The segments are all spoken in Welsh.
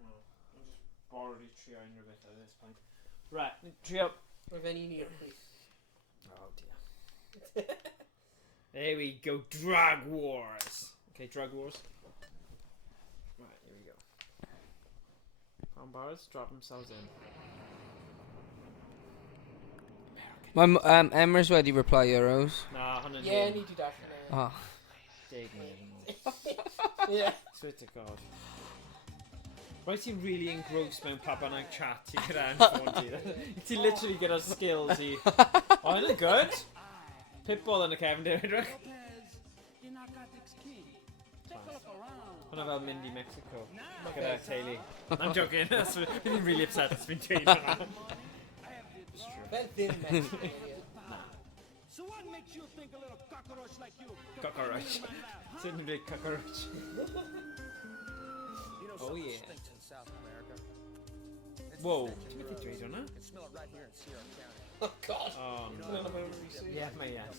No. I'm just already trying a bit at this point. Right, trio. With any near, please. Oh dear. There we go, drag wars. Okay, drag wars. Right, here we go. Palm bars, drop themselves in. My Emma's ready reply euros. Nah, 100. Yeah, I need to dash now. Ah. Dig me. Yeah. Swear to God. Why is he really engrossed mewn pa bynnag chat I gyda ffôn ti? Ti literally gyda'r skills i... Oh, hynny'n good. Pitbull yn y cefn, dwi'n edrych. Hwna fel mynd I Mexico. Gyda teulu. I'm joking. I'm really upset it's been dweud hwnna. Fel ddim Mexico. So what makes you think a little cockroach like you? Cockroach. Ti'n really cockroach. Oh yeah. Stinks in South America. Whoa. Ti'n mynd I dweud hwnna? You can smell it right here in Sierra County. Oh god. Oh no. Yeah, mate, yes.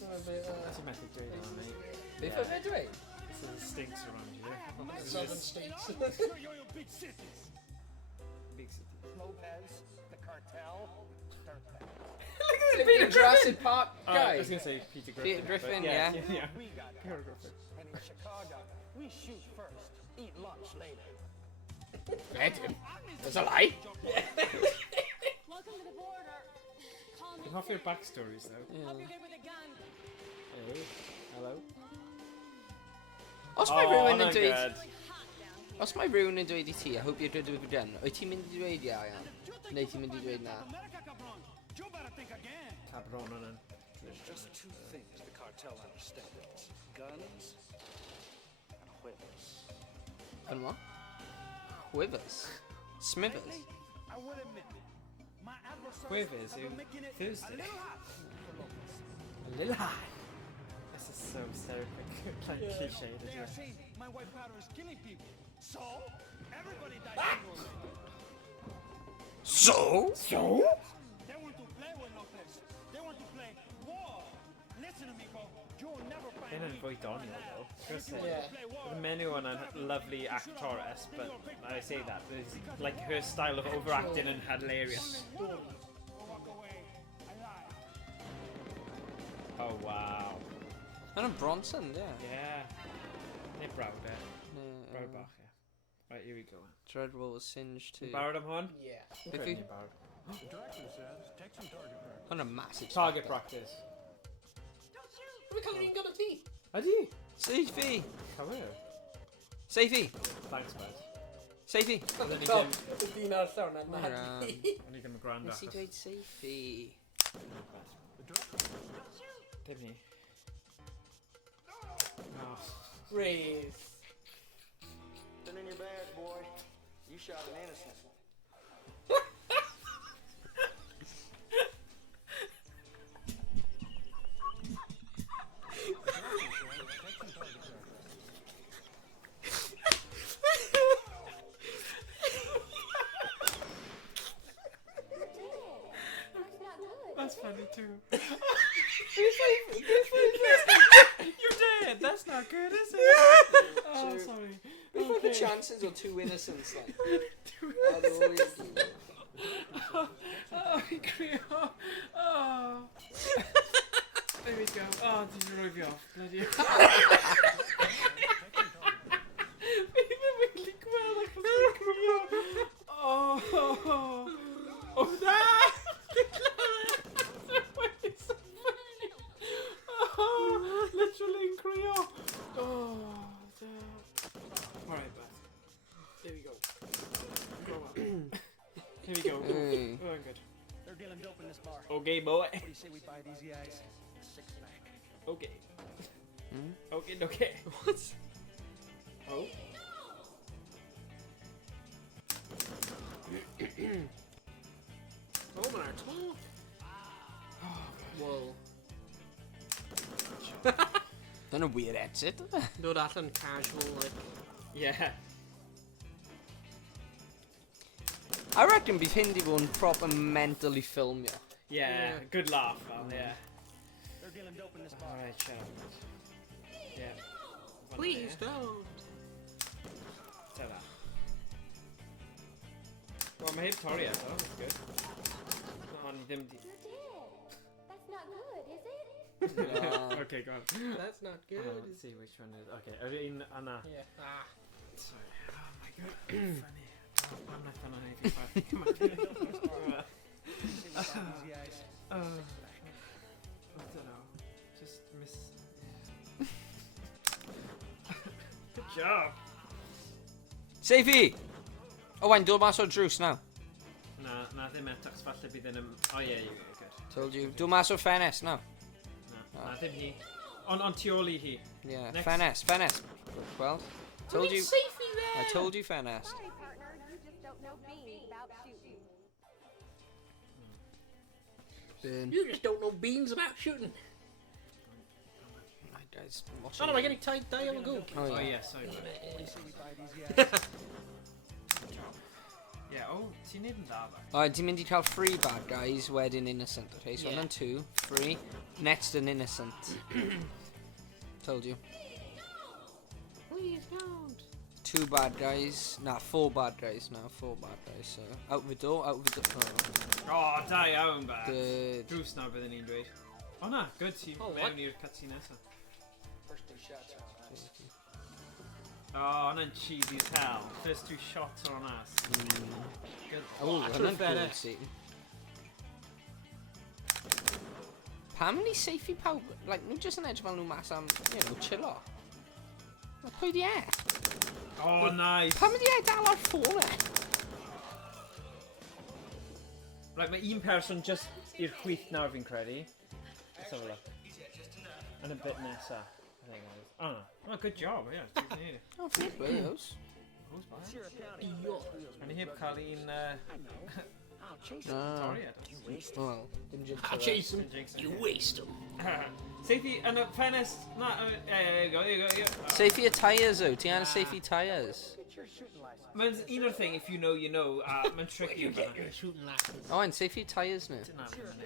Ti'n methu dweud hwnna, mate. Beth oedd e dweud? This is stinks around here. Southern States. Your big cities. Big city. Lopez, the cartel, dirtbag. Look at the Jurassic Park I guy. was going to say Peter Griffin. Peter Griffin, but yeah. Yeah. We got Peter guns. Griffin. And in Chicago, we shoot first, eat lunch later. Heddiw. There's a lie. Welcome to the border. Call me Half your backstories though. Up your head with a gun. Hello. Hello. Os mae rhywun yn hwnna'n dweud... good. Os mae rhywun yn dweud I ti, I hope you're good with gun, wyt ti'n mynd I dweud ia, iawn? Neu ti'n mynd I dweud na? America, cabron. You better think again. Cabron hwnna'n. There's just two things the cartel understands. Guns and whips. Yn what? Quivers? Smithers? I will admit, my adversaries Quivers have in been making it Thursday. a little hot for locals. A little high. This is so stereotypical, like cliche, They isn't are it? saying my white powder is killing people. So, everybody dies in Rome. So? They want to play with Lopez. They want to play war. Listen to me, bro. You'll never find Yn yn me. fwy doniol though. Chos Yeah. the menu on a lovely actress, but I say that, there's, like her style of overacting and hilarious. Or walk away alive. Oh wow. Yn Bronson, yeah. Yeah. Neu brawd e. Brawd Yeah. bach, yeah. Right, here we go. Dreadwolf was singed too. Barod am hwn? Yeah. If Pretty you- barod. The director says take some target practice. Yn a massive Target sparkler. practice. We're coloring gun of tea. Ydy? Safety! Cywir. Safety! Thanks, bud. Safety! Oedden ni Tom, ddim... y dyn ar llawn yn Right. Oedden ni ddim yn gwrando Nes I dweud safety? Dim ni. Oh. Rhys. Been in your bag, boy. You shot an innocent. That's funny too. You did! That's not good, is it? Oh, sorry. Beth oedd the chances o two innocents then? Oh, criw. Oh. There we go. Oh, did you roi fi off? Bloody hell. Fi ddim wedi gweld achos fi'n criw. Oh. Oh, na! Oh, literally in criw. Oh, damn. Alright, Beth. There we go. Go on. Here we go. Hey. Oh, good. They're dealing dope in this bar. Okay, boy. What do you say we buy these guys? A six-pack. Okay. Hmm? Okay, okay. What? Oh. Oh, Mart. Whoa. Yn a weird exit. Dod allan casual, like. Yeah. I reckon bydd hyn di bod yn proper mentally ffilmio. Yeah. Good laugh, man. Yeah. They're dealing dope in this bar. Alright, shut up. Yeah. Please don't. Ta-da. mae heb torri eto, that's good. O, ni ddim di... You did. That's not good, is it? Okay, go on. That's not good. Let's see which one is... Okay, yr un yna. Yeah. Ah. Sorry. Oh my god. Funny. Oh, I'm not gonna make it funny. Come on. I don't know. Just miss... Good job. Seifi! Owain, dod mas o'r drws now. Na ddim eto, cos falle bydd yn... Oh yeah, good. Told you. Dod mas o'r ffenest now. Na ddim hi. Ond tu ôl I hi. Yeah, Next. ffenest. Well, told you. Safety there. I told you ffenest. Sorry, partner. You just don't know beans about shooting. Burn. You just don't know beans about shooting. Right, guys. Oh no, am I getting tied down? Go. Oh yeah, sorry. Yeah, oh, ti'n neud yn dda ba? Alright, ti'n mynd I cael free bad guys, wedyn innocent. Okay, so Yeah. hwnna'n 2, 3, next an innocent. Told you. Please don't. 2 bad guys. Nah, 4 bad guys now. 4 bad guys. So out the door. Oh. Oh, da iawn ba. Good. Drws na byddwn ni'n dweud. O na, good, ti Oh, mewn what? i'r cutscene nesa. First 2 shots are alright. Oh, hwnna'n cheesy as hell. First 2 shots are on us. Good. Oh, that's hwnna'n better. cool scene. Pam ni seifi pawb? Like, nhw jyst yn edrych fel nhw mas am, you know, chillo. Like, pwy di e? Oh, nice. Pam di e dal ar ffôn e? Right, mae un person just i'r chwith nawr fi'n credu. Let's have a look. And a bit nesa. I think that is. Oh no. Oh, good job, yeah. It's good near. Oh, fair play, those. Who's behind? Yo. And he heb cael un... Ah. Sorry, Edo. Well, dim jinx I o fe. chase them. Jinx it. You waste them. Safety, and a fairness... No, there you go, there you go. Seifi y tyres o, ti anna seifi tyres. Mae'n un o'r thing, if you know, you know. Mae'n tricky You o get fanna. your shooting license. Oh, and seifi tyres nhw. Dyna mae'n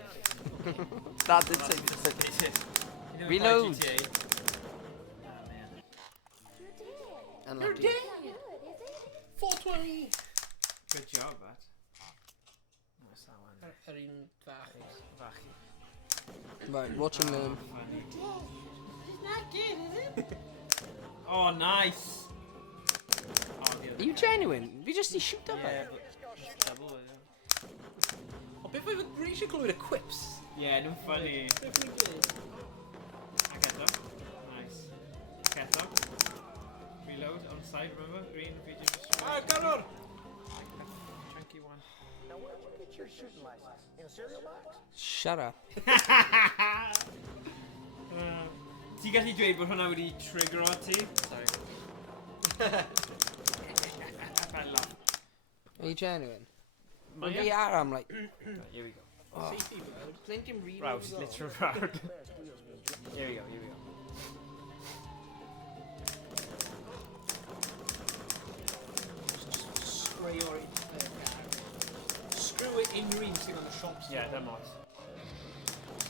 mynd. That did seifi. Reload. Oh, man. You did. And You're that dead. Not good, is it? 420. 420. Good job, that. What's that one? Yr un fach. Fachi. Right, watch him learn. Funny. It's not good, is it? Oh, nice. Oh, the Are other you guy. genuine? Fi just di shoot up Yeah, e? but it's double, yeah. O, beth oedd Rhys yn clywed y quips? Yeah, nhw'n funny. Beth yn good? I get up. Nice. Get up. Reload on side, remember? Green, video. Ah, ganor! Chunky one. Now, where'd you get your shooting license? In a cereal box? Shut up. Ti'n gallu dweud bod hwnna wedi trigger o ti? Sorry. Bad luck. Are you genuine? Mae Well, we are, I'm like... Right, here we go. Oh. Safety mode. Blinking reload. Rouse, literal round. Here we go, here we go. Spray or screw it in your thing on the shops. Yeah, they're mod.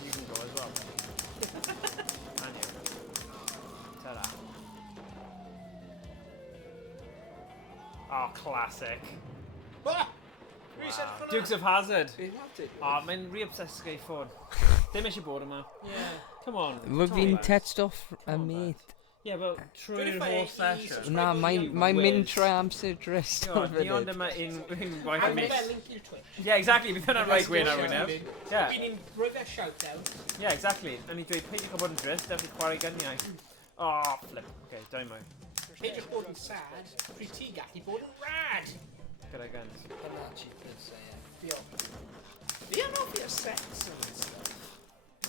You can go as well. And here. Ta-da. Oh, classic. Ah! Rhys, Wow. edrych hwnna. Dukes of Hazzard. Be have to? Oh, mae'n re-obsessed gyda'i ffôn. Ddim eisiau bod yma. Yeah. Come on. Mae come fi'n on, touched off a on, mate. Yeah, but trwy'r 25 whole i session. subscribe Na, to mae'n you. mynd Wiz. trwy amser drist Ni o'r ond funud. yma unwaith I'm y mis. going to link your Twitch. Yeah, exactly. Bydd hwnna'n rhaid gwyn ar wyneb. Yeah, Fi'n ni'n rhoi fe shout out. yeah, exactly. Yn i dweud, peidiwch o bod yn drist, dewch i chwarae gyniau. Oh, flip. Okay, don't mind. Peidiwch bod yn sad, pryd ti gallu bod yn rad. Gyda guns. Hwnna ti did say, yeah. Diolch. Fi am offi a sex and stuff.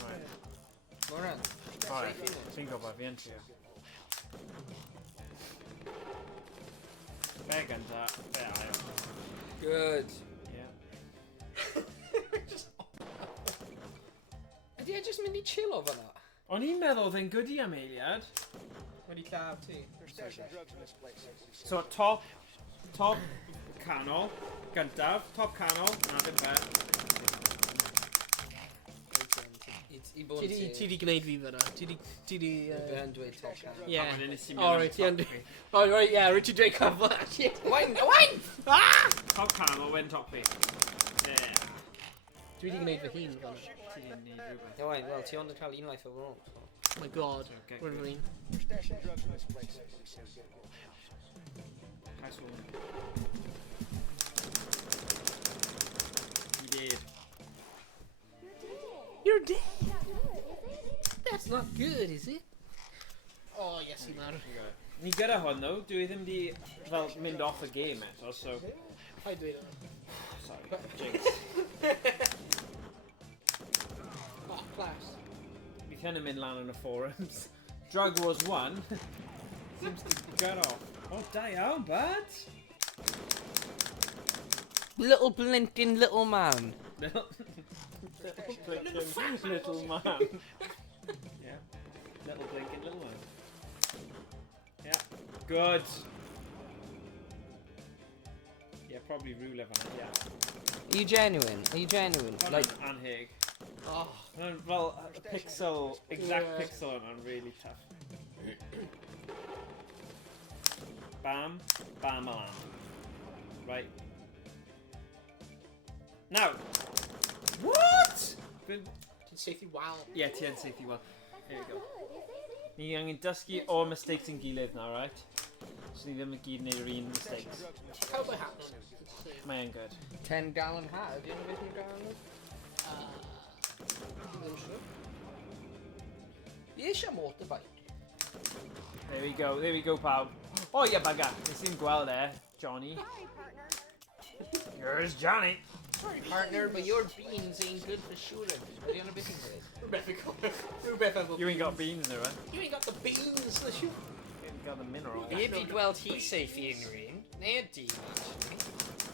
Alright. Moran. Alright. Fi'n gwybod, fi yn trio. Be gynta, be ail. Good. Yeah. Ydy e just mynd I chill o fanna? O'n i'n meddwl oedd e'n goodi am eiliad. Wedi llaw ti. They're stashing drugs in this place. So, top canol, gyntaf, top canol, na ddim fe. I bod Ti di gwneud fi fyna. Ti di... Be'n dweud top can. Yeah. A wedyn nes i Oh, mynd right, am ti yn... top fi. Oh, right, yeah, Richard J. Campbell. Shit. Owain! Owain! Ah! Top can o wen top fi. Ie. Dwi wedi gwneud fy hun fan. Ti di neud rhywbeth. Owain, wel, ti ond yn cael un life overall. So. Oh my god. Okay, We're green. We're stashing drugs in this place. We said we gotta go house. Nice one. You did. You're dead. Not good, is it? That's not good, is it? Oh, yes, you matter. Ni gyda hwn though, dwi ddim di fel mynd off y game eto, so... I do it. Sorry, jinx. Oh, class. Fi hyn yn mynd lan yn y forums. Drug Wars 1 seems to get off. Oh, da iawn, bud! Little blinking little man. Little blinking little man. Yeah. Little blinking little man. Yeah. Good. Yeah, probably rule on it, yeah. Are you genuine? Are you genuine? Like, Anheg. Oh, Well, a pixel, exact Yeah. pixel and really tough. Bam, bam, bam. Right. Now. What? did safety wow. Yeah, TN safety well. Here we go. Good, is it? Ni angen dysgu o'r mistakes yn gilydd now, right? So ni ddim yn gyd wneud yr un mistakes. Cowboy hat on. Mae e'n good. 10-gallon hat. Have you ever been gallon? Ddim siŵr. Fi eisiau motorbike. There we go, pawb. Oh, yeah, baga. Nes i'n gweld Johnny. Sorry, partner. Here's Johnny. Sorry, partner, but your beans ain't good for shooting. Are you on a bit of You ain't got beans there, right? You ain't got the beans to shoot. You ain't got the mineral. Fi di gweld hi seithi yn rhywun. Neu di, actually.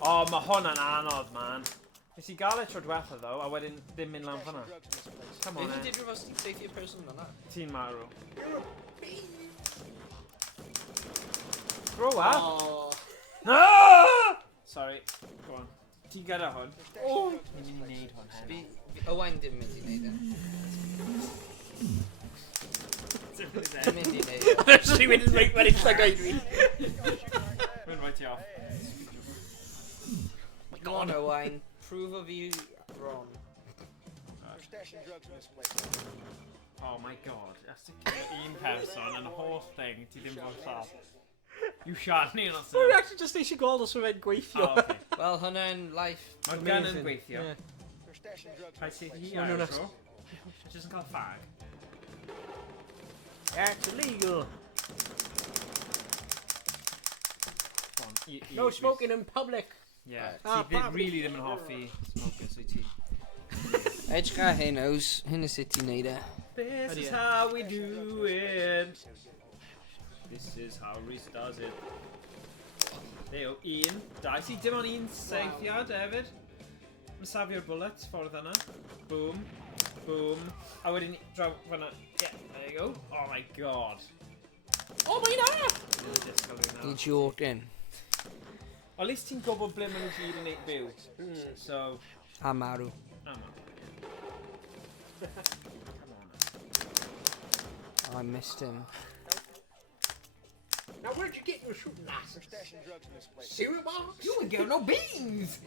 Oh, mae hwn yn anodd, man. Nes i gael e tro diwetha, though, a wedyn ddim mynd lan fyna. Come on, Maybe did you rust seithi a person or not? Ti'n marw. Throw up. Oh. No! Sorry. Go on. Ti gyda hwn. Oh! Ni'n mynd i wneud hwn hen. Owain dim mynd i wneud e. Dim mynd i wneud e. Actually, we didn't make many llygau dwi. Mynd right i off. Go on, Owain. Prove of you wrong. We're stashing drugs in this place. Oh my god. That's to kill un person and the whole thing ti ddim fod sal. You shot ni yn os We're actually just eisiau gweld os mae'n gweithio. Oh, okay. Wel, hwnna'n life. Mae gan yn gweithio. Yeah. We're stashing drugs in Rhaid this sydd place. hi No, ar no, y tro. Just yn cael ffag. That's illegal. Go on, No smoking in public. Yeah, Ah, ti ddim probably. really ddim yn hoffi smoking, so ti... Edrych ar hyn, oes. Hyn y sut ti'n neud e. This is is how we do it. This is how Rhys does it. There you go, un, dau. Si dim ond un seithiad hefyd. Mae'n safio'r bullets ffordd yna. Boom, boom. A wedyn draw fanna. Yeah, there you go. Oh my god. Oh, mae'n ar! Really disgwyl rhywun Ti'n nawr. joking. At least ti'n gwybod ble maen nhw gyd yn neud byw. So, A marw. come on. Come on. Oh, I missed him. Now, where'd you get your shooting We're masks? stashing drugs in this place. Cereal box? You ain't got no beans!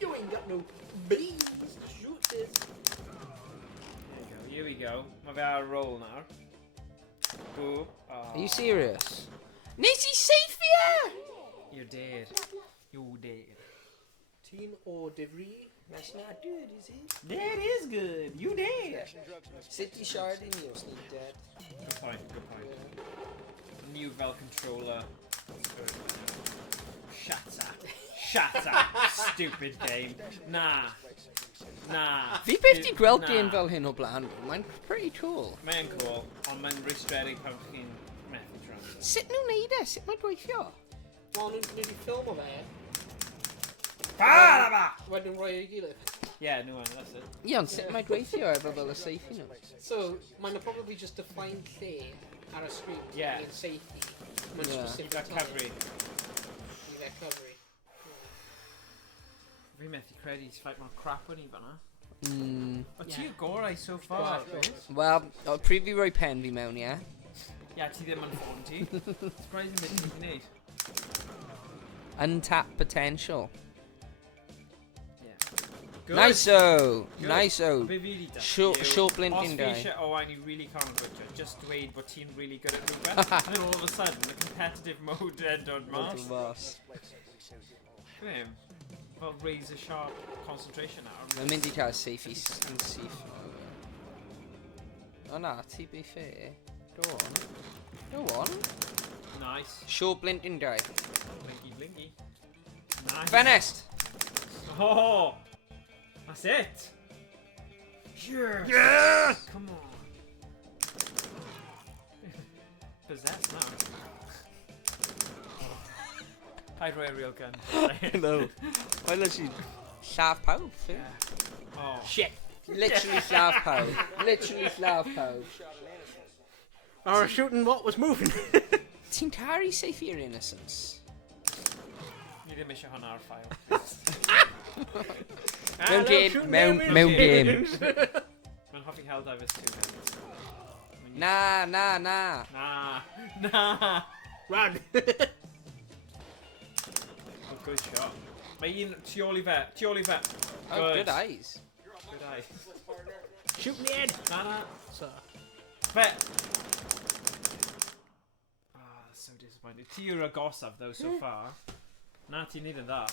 You ain't got no beans to shoot this. Here we go. Mae fe ar roll nawr. Boom. Oh. Are you serious? Nes i seifio! You're dead. You're dead. Team or debris? That's not good, is it? That is good. You dead. Stashing drugs in this place. City sharding, you'll sneak dead. Good point. Good point. New Vel controller. Shut up. Shut up. Stupid game. Nah. Nah. Fi beth di gweld Nah. game fel hyn o blaen. Mae'n pretty cool. Mae'n cool, ond mae'n restredig pan chi'n methu tran. Sut nhw'n neud e? Sut mae'n gweithio? Wel, nhw wedi ffilm o fe. Baraba! Wedyn rhoi ei gilydd. Yeah, no one, that's it. Ie, ond sut mae'n gweithio efo fel y seithi nhw? So, maen nhw probably just defined lle ar y sgrin. Yeah. Yn seithi. Mae'n Yeah. specific You've got time cyfri. I fe cyfri. Fi methu credu ti ffaith mor crap o'n i fanna. O ti Yeah. y gorau so far, Rhys? Wel, o pryd fi roi pen fi mewn, ie? Ie, ti ddim yn ffôn ti. Surprising beth ti'n gwneud. Untapped potential. Good. Nice-o! Good. Nice-o! Be fi 'di dysgu Short Flint os in fi die. eisiau Owain, you really can't rwydio. Just dweud bod ti'n really good at rhywbeth. And then all of a sudden, the competitive mode dod mas. Graham, well, raise a sharp concentration now. Mae'n mynd I cael seithi yn syth. O na, to be fair. Go on. Go on. Nice. Short Flint in die. Blinky, blinky. Nice. Fenest! Oh! That's it! Yes! Yes! Come on. Possessed now. Hydro aerial gun. No. Mae'n literally llaff pawb. Oh. Shit. Literally llaff pawb. Literally llaff pawb. I was shooting what was moving. Ti'n caru seithi innocence? Ni ddim eisiau hwnna ar ffail. Mewn game, mewn game. Mae'n hoffi Helldivers 2 minutes. Na. Nah. Run. Oh, good shot. Mae un tu ôl I fe. Oh, good eyes. Good eyes. Shoot in the head. Na. So. Fe. Ah, that's so disappointing. Ti yw'r agosaf though so far. Na, ti'n neud yn dda.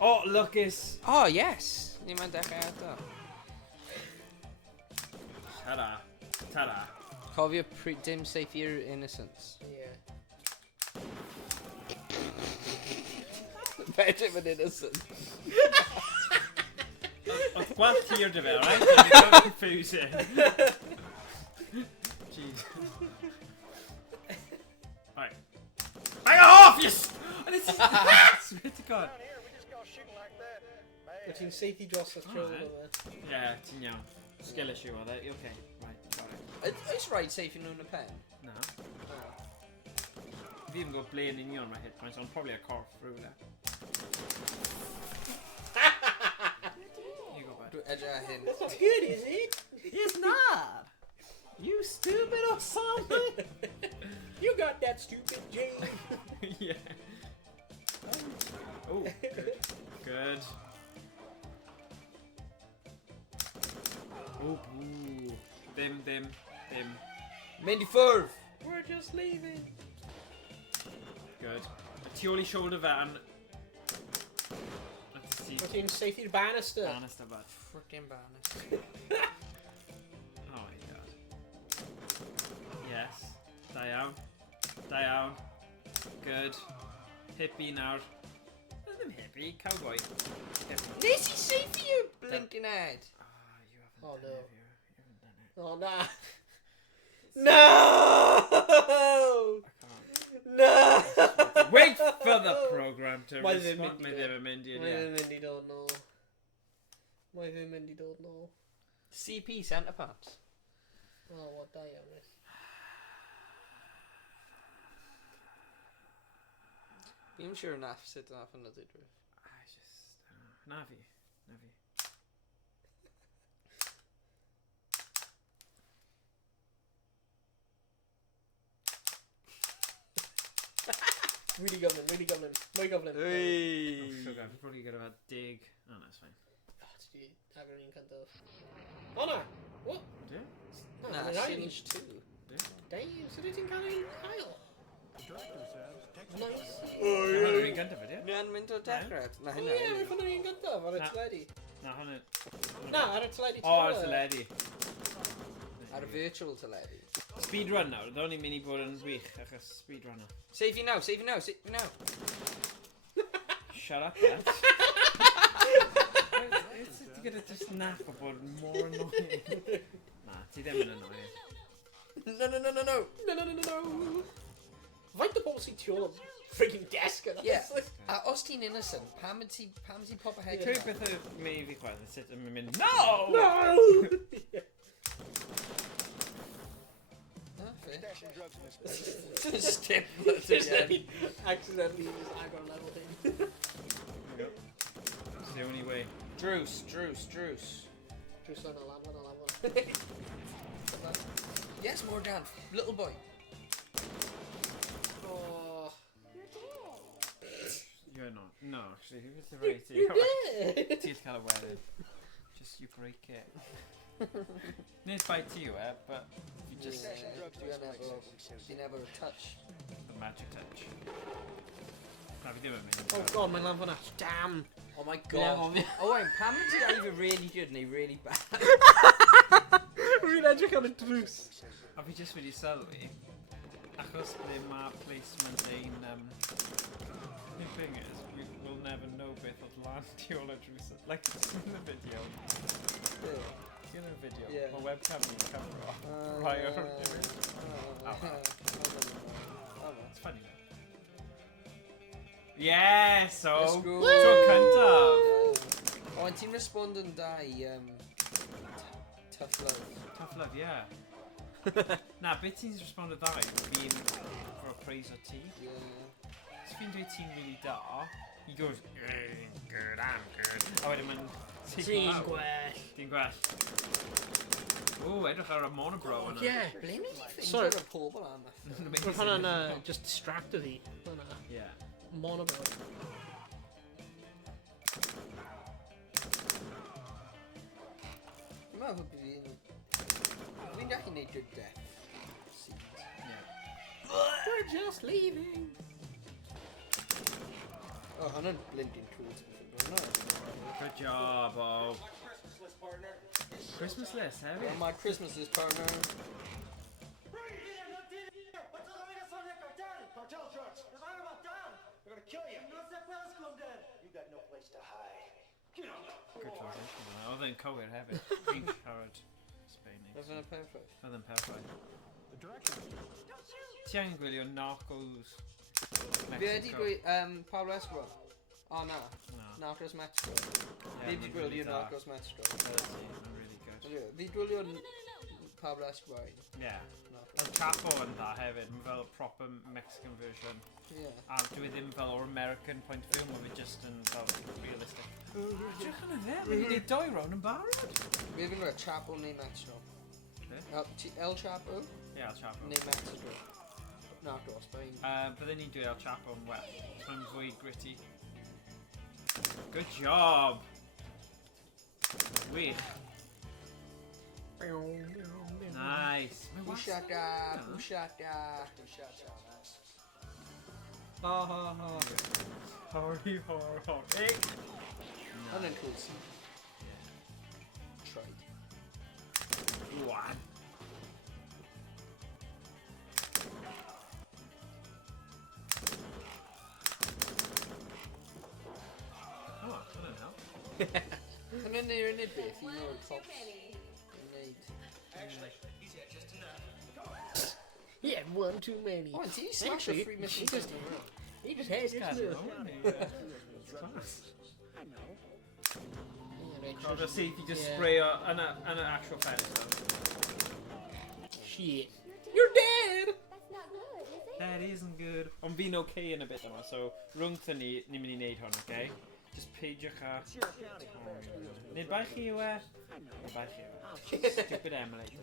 Oh, Lucas! Oh, yes. Ni mae'n dechrau eto. Ta-da. Cofio dim seithi innocence. Yeah. Better than innocent. Oedd gweld tir dy fe, right? Don't confuse it. Jeez. Right. Bang off, you swear to God. Wyt ti'n seithi dros y shoulder fe? Yeah, ti'n iawn. Skill issue oedd e. Okay, right, alright. Oes rhaid seithi nhw'n y pen? Na. Fi ddim yn gwybod ble yn union mae hit points, ond probably a corff rhywle. You go back. Dwi'n edrych ar hyn. It's good, is it? It's not. You stupid or something. You got that stupid Jane. Yeah. Oh, good. Oh, Dim. Mynd I ffwrdd! We're just leaving. Good. Y tu ôl I shoulder fe and... Let's see. Wyt ti'n seithi'r banister? Banister bad. Frickin' banister. Oh my God. Yes. Da iawn. Good. Hippie nawr. Ddim hippie, cowboy. Hippie. Nes I seithi yw blinking head? You haven't Oh, done no. it, have you? You haven't done it. Oh, nah. No! I can't. No! Wait for the program to Mae ddim respond. mynd I Mae ddim yn mynd i'r Mae ie. ddim mynd I dod nôl. Mae ddim mynd I dod nôl. CP centre parts. Oh, what da iawn, Rhys. Fi'n siŵr nath sut nath hwnna dweud rwy'n. I just... Na fi. Really goblin. Mwy goblin. Hey! Oh, sugar. I've probably got about dig. Oh, no, it's fine. Oh, ti agor un cyntaf. Oh, na! What? Do? Na, singe 2. Damn, so did ti'n cael ein hael? Nice. Hwnnw un gyntaf fyddi? Na'n mynd o dechrau. Na Oh, hynna. yeah, mae'n ffynnu un gyntaf ar y Na. teledu. Na, hwnnw... Na, ar y teledu O, ar y teledu. Ar y virtual teledu. Speedrun nawr. Ddo ni'n mynd I bod yn wych, achos speedrunner. Seithi now. Shut up, lads. Ti'n gyda just nap o bod mor annoying. Na, ti ddim yn annoying. No. No. Faint o bobl sy'n tu ôl am frigging desk yna? Yeah. A os ti'n innocent, pam yn ti pop ahead? Cwyr beth o mi fi chwaith yn sut yn mynd, no! No! Stashing drugs in this place. Step. Accidentally just agor level thing. That's the only way. Druce. Drws on a lamp. Yes, Morgan. Little boy. Oh. You're not. No, actually. It's the rate. Ti'n cael y wedyn. Just you break it. Nid bai ti yw but you just... Fi'n efo touch. The magic touch. Na, fi ddim yn mynd. Oh god, mae'n lan fyna. Damn. Oh my god. Owain, pam yn ti either really good neu really bad? Rwy'n edrych ar y drws. A fi just wedi sylwi, achos ble mae placement ein... the thing is, we will never know beth oedd lan tu ôl y drws. Like, it's in the video. It's in the video. Yeah. Mae webcam ni'n cyfro. Rai o'r image. It's funny though. Yes! So, tro cyntaf! O, ti'n respond yn da I Tough Love. Tough love, yeah. Na, beth ti'n respond o dda i fi'n for a praise o ti? Yeah. Os fi'n dweud ti'n really da, he goes, good, I'm good. A wedyn mae'n... Ti'n gwell. Ti'n gwell. Ooh, edrych ar y monobro yna. Yeah. Ble ni di Sorry. ffeindio y pobl am? Roedd hwnna'n just distracted fi. Hwnna. Yeah. Monobo. Dwi'n meddwl bod fi'n gallu neud good death scenes. Yeah. We're just leaving. Oh, hwnna'n blinding cool to be fair. Good job, Bob. Christmas list, hefyd. Oh, my Christmas list partner. Cartel trucks! If I'm about down, they're gonna kill you! No se puede esconder! You got no place to hide. Get on! Good translation yna. Oedd e'n cywir hefyd. Fi'n siarad Sbaeneg. Oedd yn perfect. Oedd e'n perffaith. The direction. Ti angen gwylio Narcos Fi wedi Mexico. gweud, Pablo Escobar. O na, Na. Narcos Mexico. Yeah, Fi wedi mae'n gwylio really da. Narcos Mexico. Mae'n really good. Fi gwylio Pablo Escobar. Yeah. Narcos. El Chapo yn dda hefyd, mae fel proper Mexican version. Yeah. A dwi ddim fel o'r American point of view, mae fi just yn fel realistic. Edrych yn y fe, mae wedi neud 2 round yn barod. Fi wedi gwylio Chapo neu Mexico. Be? El Chapo Yeah, El Chapo. neu Mexico. Narcos, Spain. Byddwn ni'n dweud El Chapo yn well. Mae'n fwy gritty. Good job! Wych. Nice. Mae'n wastad Bushaka, yn dda. bushaka. Bushaka. Ha ha ha. Hori, hori, hori. Hwnna'n cool scene. Tried. One. Oh, hwnna'n help. Hwnna'n neud yn beth, un o'r cops yn neud. Yeah, one too many. Oh, and he smashed Actually, 3 missions in a row. He just had This his guy's little... alone, class. I know. I'll just see if you just Yeah. spray an actual pedestal. Shit. You're dead! That's not good, is it? That isn't good. Ond fi'n okay yn y bit yma, so rhwngtho ni'n mynd i neud hwn, okay? Just peidiwch a... Nid bai chi yw e? Nid bai chi yw e. Stupid emulator.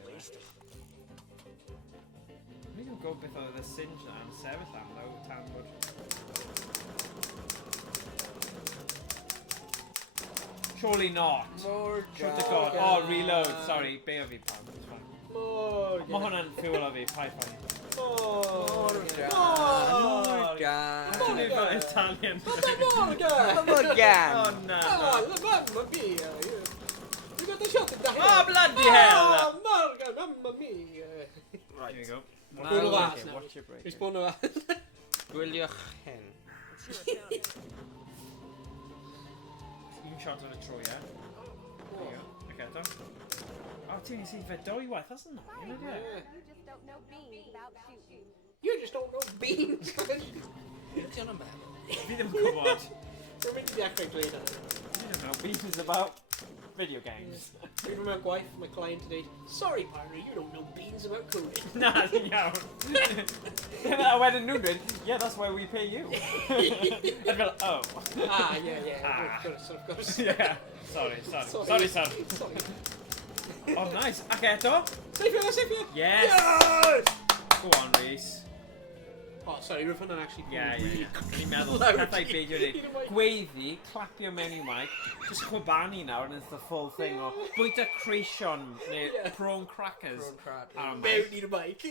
Mi'n gwybod beth oedd y singe na yn sefyll am law tan bod... Surely not. More Shoot to God. Oh, reload. Sorry, be o fi pan. It's fine. More. Mae hwnna'n ffuel o fi, pai pai. Morgan. Dwi'n ei fel Italian. Morgan! Morgan. Oh no. Come on, mamma mia! You got the shot in the head! Oh, bloody hell! Oh, Morgan, mamma mia! Right. Here you go. Gwylio fas Okay, nawr. watch your break. Respawn o fa. Gwylio'ch hen. Un shot ar y tro, ie? There you go. Okay, done. Oh, ti'n sy'n fe dwywaith, that's annoying, isn't it? You just don't know beans about shooting. You just don't know beans! Diolch yn meddwl. Fi ddim yn gwybod. Rwy'n mynd i ddechrau dweud hynny. I don't know, beans about video games. Dwi'n mynd mewn gwaith, mae client yn dweud, sorry partner, you don't know beans about coding. Na, ti'n iawn. A wedyn nhw'n dweud, yeah, that's why we pay you. I'd fel, oh. Ah, yeah, Ah. of course. Yeah, sorry. Sorry. Oh, nice. Ac eto. Safio! Yes. Go on, Rhys. O, Oh, sorry, rwy'n hwnna'n actually Yeah, really Ni'n meddwl, loud. pethau beidio ni. Gweiddi, clapio mewn i mic, just chwabanu nawr and it's the full thing o bwyta creision neu prawn crackers ar y mic. Mewn i'r mic.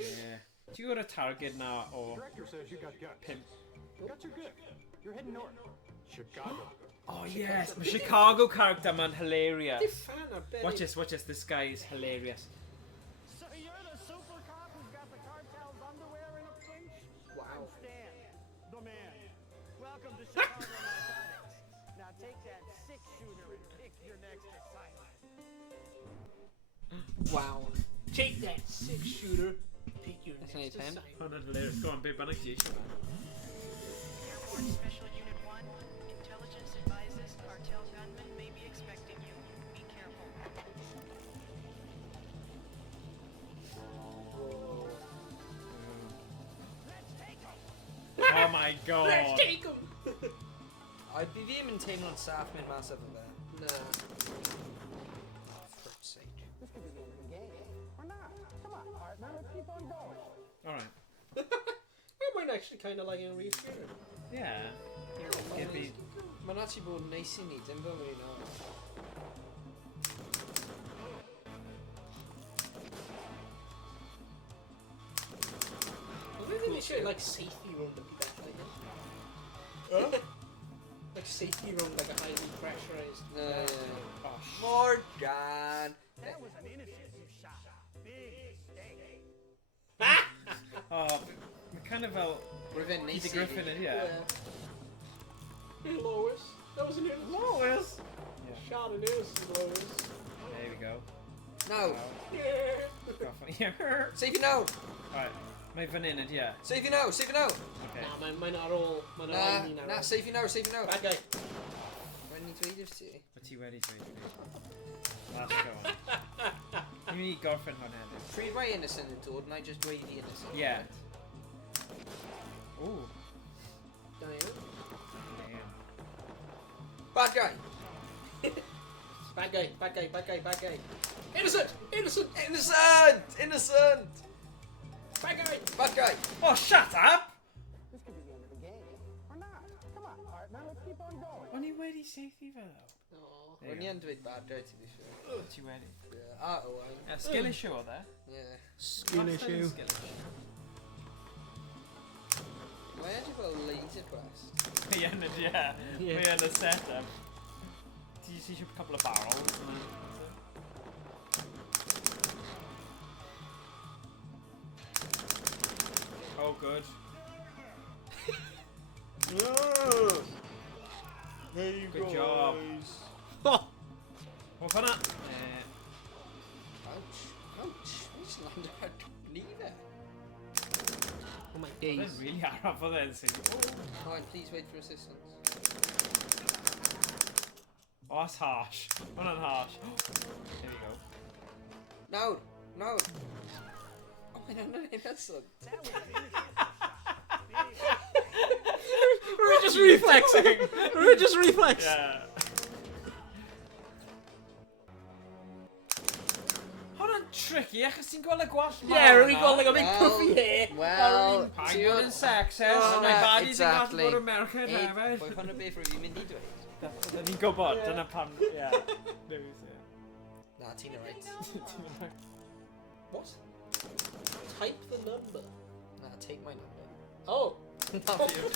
Yeah. Ti'n gwybod y target na o Director says you got guts. pimp? Guts are good. You're heading north. Chicago. Oh yes, the Chicago character man, hilarious. Di fan ar ben. Watch this, this guy is hilarious. So you're the super cop who's got the cartel's underwear in a pinch? Wow. I'm Stan, the man. Welcome to Chicago Narcotics. Now take that six-shooter and pick your next assignment. Wow. Take that six-shooter. Pick your That's next any time. assignment. Hwnna'n hilarious. Go on, be bynnag ti eisiau. Airport Special Unit 1, intelligence advises cartel gunmen may be expecting you. Be careful. Oh my god. Let's take him! I'd be ddim yn teimlo'n saff mynd mas efo fe. Nah. Oh, for sake. This could be the end of the game. Or not. Come on, partner. Let's keep on going. Alright. I might actually kind of like him reassuring. Yeah. It'd be... Mae'n actually bod yn neis I ni, dim fel mynd o. I think they should like safety room to be better, I guess. Huh? Like safety room, like a highly pressurized. Oh, Morgan! That was an innocent you shot. Big mistake. oh, mae kind of fel... Rwy'n neis Peter I Griffin ni. yn yeah. Hey, Lois. That was an innocent Lois! Yeah. shot, an innocent Lois. There we go. No! Yeah. Yeah. Save you now! Right. Mae fan hyn ydi, yeah. Save you now! Save you now! Okay. Nah, mine are all. Mine are Nah, lying now. nah, save you now, save you now! Bad guy. Mae'n ni dweud wrth ti. Wyt ti wedi dweud i fi? Let's go on. Ni'n mynd I gorffen hwn heddiw. Pryd mae innocent yn dod, na I just dweud I innocent. Yeah. Ooh. Diana. Man. Bad guy! Bad guy. Bad guy. Bad guy. Bad guy. Innocent. Innocent. Innocent! Innocent! Bad guy. Bad guy! Oh, shut up! This could be the end of the game. Or not. Come on, partner. Let's keep on going. O'n I wedi seithi fe ddo? Oh. There Rwy'n you i'n dweud bad guy, to be fair. go. Ti wedi? Yeah. A Owain. Skill issue o dde? Yeah. Skill issue. Skill issue. Mae edrych fel laser quest. Mae yn y, yeah. Yeah. Mae yn y setup. Ti eisiau a couple of barrels? Oh, good. There you Good job. Oh. O, fanna! Ouch. Ouch. We just landed our lever. Oh my Fe'n days. really araf o dde'n sy'n... Owain, please wait for assistance. Oh, that's harsh. Hwna'n harsh. There we go. Nawr! Nawr! Oh, mae'n yna'n innocent. That was innocent. We're just reflexing. We're just reflexing. Yeah. Hwna'n tricky, achos ti'n gweld y gwallt mawr Yeah, we got like a big Well, puffy hair. Well, I'm ti good oedd- in sexist, Oh, my na, body's yn gallu exactly. bod yn merched Ed, hefyd. Pwy hwnna beth rwy'n mynd I dweud? Dyna ni'n gwybod, dyna pam, yeah. News, yeah. Na, ti'n right. What? Type the number. Na, take my number. Oh. Na, fi yw.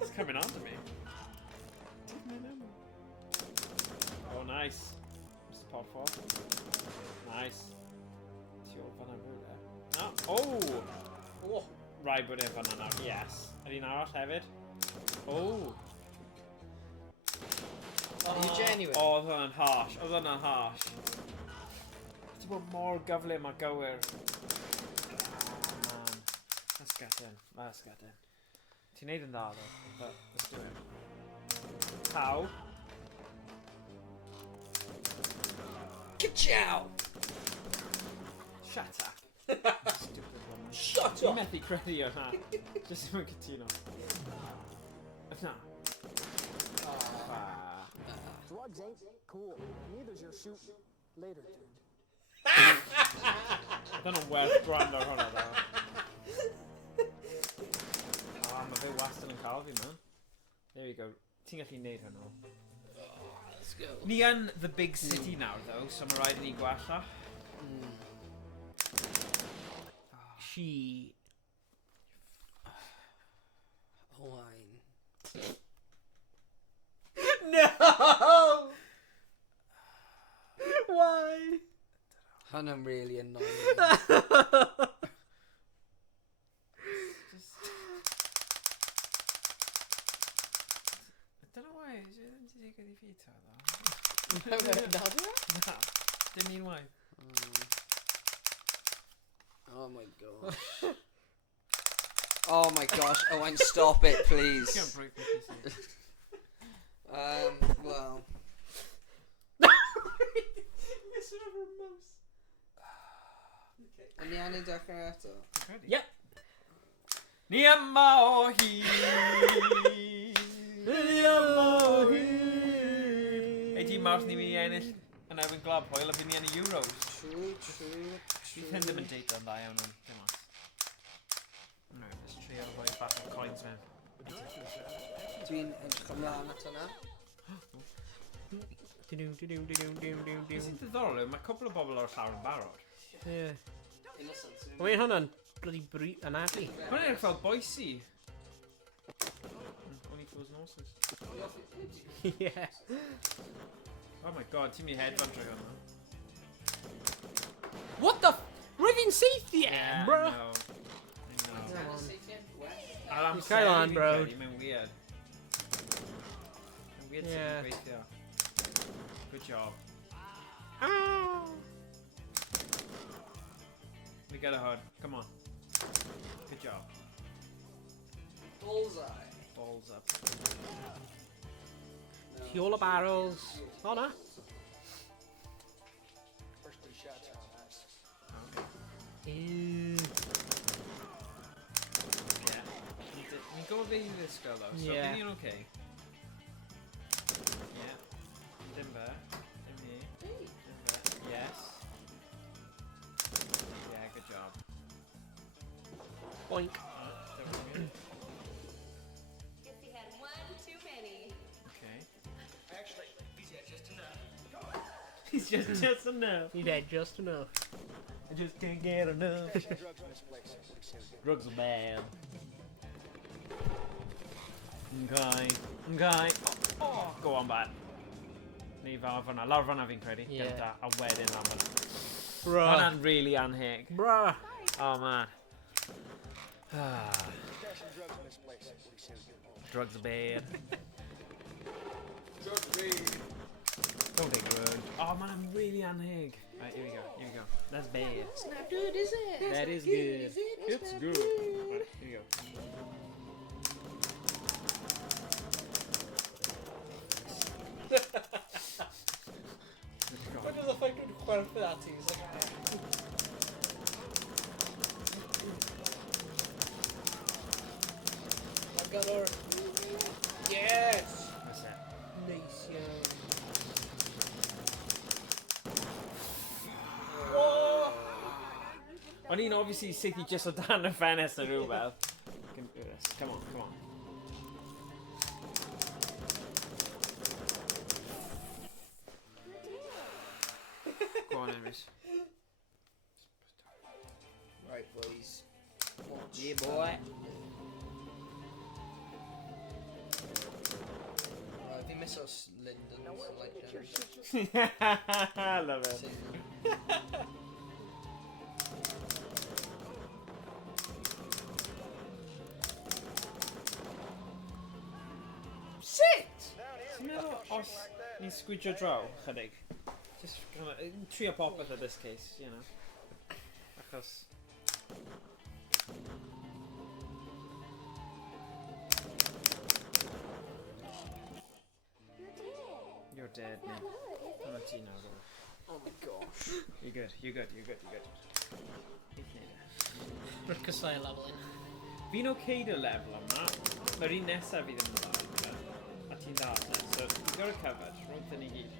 It's coming on to me. Oh, nice. Mr. Potford. Nice. Ti o'r fanna rhywle. No. Oh! Oh. Rai bod e fanna nawr, yes. Yr un arall hefyd. Oh! Are you genuine? Oh, oedd hwnna'n harsh. Oedd hwnna'n harsh. Ti bod mor gyflym a gywir. Oh, man. Let's get in. Let's get in. Ti'n neud yn dda, though. But, let's do it. How? Ka-chow! Shut up. Stupid woman. Shut Ti'n up. methu credu o hna. Just ddim yn cytuno. Na. Ah. Drugs ain't cool. Neither's your shoot later, dude. Don't know werth gwrando ar hwnna dda. Mae fe wastad yn cael fi, man. There we go. Ti'n gallu neud hwnnw. Let's go. Ni yn the big city nawr, though, so mae rhaid i ni gwella. She. Owain. No! Why? Hwnnw'n really annoying. I don't know why, did you get your feet out though? No. Didn't mean why. Oh my gosh. Oh my gosh, Owain, stop it, please. Can't break my PC. Well. Missing over a mouse. Yn ni angen dechrau eto? Yep. Ni yma o hyd. Ni yma o hyd. Ei ti mawrth ni mynd i ennill yn erbyn glab hwyl a fydd ni yn y Euros. True. Bydd hyn ddim yn deito yn dda iawn yn dim os. No, just trio rhoi bach o coins mewn. Dwi'n edrych ymlaen at hwnna. Sy'n diddorol yw, mae cwbl o bobl o'r llawr yn barod. Yeah. Mae hwnna'n bloody anadlu. Hwna'n edrych fel boesi. Only fools and horses. Yeah. Oh my god, ti'n mynd i hedfan drwy hwnna. What the f... Rwy'n fi'n saith i bro. I know. He's kind of on, bro. Mae'n weird. Mae'n weird sut yn gweithio. Good job. Ow! We get a hood. Come on. Good job. Bullseye. Balls up. Fuel barrels. Oh, no. First 3 shots are nice. Ew. Yeah. We go over this girl though, so Yeah. you're okay. Yeah. Timber. In here. Timber. Yes. Yeah, good job. Boink. Guess he had one too many. Okay. Actually, he's had just enough. He's just enough. He's had just enough. I just can't get enough. Stashing drugs in this place. Drugs are bad. Okay. Oh, go on, bat. Ni fel fanna. Lawr fanna fi'n credu. Yeah. Gynta, a wedyn lan fanna. Bruh. Hwna'n really anheg. Bruh. Oh, man. Stashing drugs in this place. Drugs are bad. Drugs bad. Don't take drugs. Oh, man, I'm really anheg. Right, here we go. That's bad. It's not good, is it? That is good. It's good. Right, here we go. When does the fight go to Chwarae for that team? He's like, I got her. Yes! That's it. Nice, yeah. O'n i'n obviously sicki just o dan y ffenest neu rhywbeth. Can do this. Come on. Go on, Rhys. Right, boys. Watch. Yeah, boy. Right, we miss us Lyndon's Lightgun. I love it. Ti'n meddwl os ni'n sgwidio draw chydig? Just kinda, trio popeth at this case, you know. Achos... You're You're dead. dead, Not mate. good, is I'm it? not you now, though. Oh my gosh. You're good. Rwy'r cysau leveling. Fi'n okay dy level am na. Mae'r un nesaf fi ddim yn dda. A ti'n dda te. So, you've got a covered. Rwy'n thyn i gyd.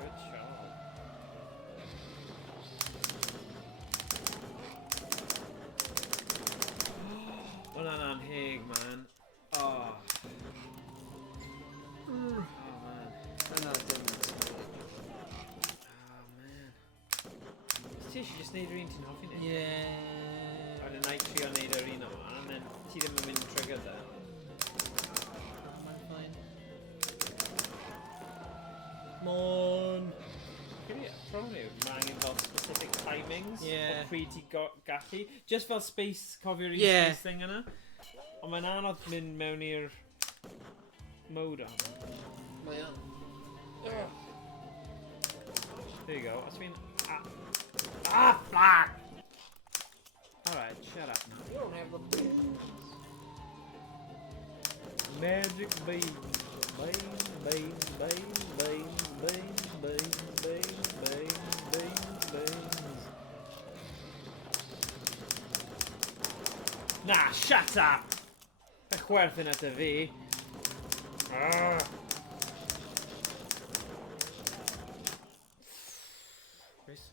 Good job. jyst neud yr un ti'n hoffi neud. Yeah. A wedyn na I trio neud yr un yma, and then ti ddim yn mynd trwy gyda. Mae'n fine. Come on. Probably mae angen fel specific timings Yeah. o pryd ti gallu. Just fel space, cofio'r un Yeah. space thing yna. Ond mae'n anodd mynd mewn i'r mode o'n. Mae o'n. There you go. Os fi'n... fuck! Alright, shut up now. You don't have the beans. Magic beans. Beans, beans, beans, beans, beans, beans, beans, beans, beans, beans. Nah, shut up! Y chwerthin at y fi. Rhys?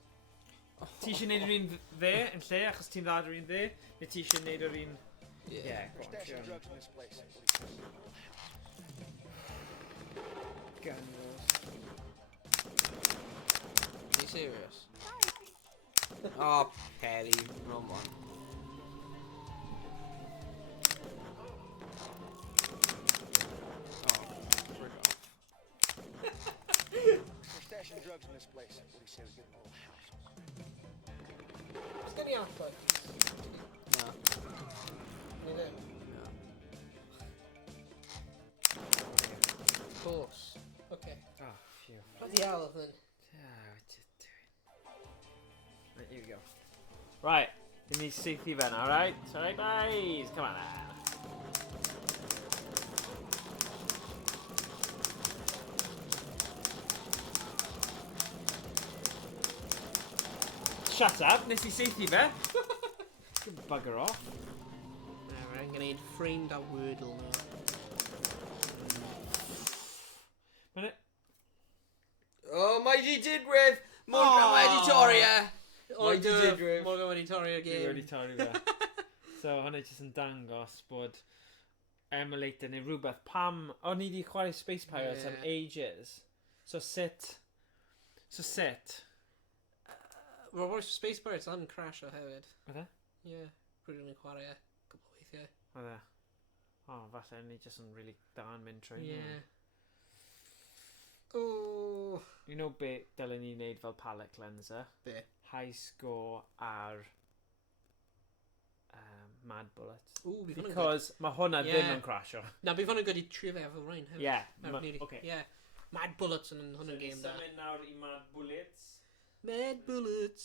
Ti eisiau neud yr un dde yn lle achos ti'n ddad yr un dde? Neu ti eisiau neud yr un... Yeah, go on, Stashing sure. drugs in this place. Gun rolls. Are you serious? Oh, Perry, wrong one. Oh, frick off. We're stashing drugs in this place. What do you say we get a little house? It's getting out, bud. No. You know. Of course. Okay. Oh, phew. Bloody hell, then. What's it doing? Right, here we go. Right, give me safety then, alright? Alright, guys, come on now. Shut up, nes I safety fe. You bugger off. Alright, I'm gonna need framed a wordle now. Minute. Oh, my G-Didrif! Morgan Editoria! Oed Didrif. Morgan wedi torri'r Dwi wedi game. torri fe. So, hwnna jyst yn dangos bod emulator neu rhywbeth. Pam, o'n i wedi chwarae Space Pirates am Yeah. ages. So sut? Wel, roedd Space Pirates yn crasho hefyd. Oedd e? Ie. Rwy'n ni'n chwarae e. Cwbl o weithiau. Oedd e? O, falle ni jyst yn really da yn mynd trwy. Ie. Ooh. You know be dylen ni wneud fel palette cleanser? Be? High score ar Mad Bullets. Ooh, bydd hwnna'n good. Because mae hwnna Yeah. ddim yn crasho. Na, bydd hwnna'n good i trio fe efo Ryan hefyd. Yeah. Okay. Yeah. Mad Bullets yn hwnna'n game da. Symud nawr i Mad Bullets. Mad Bullets.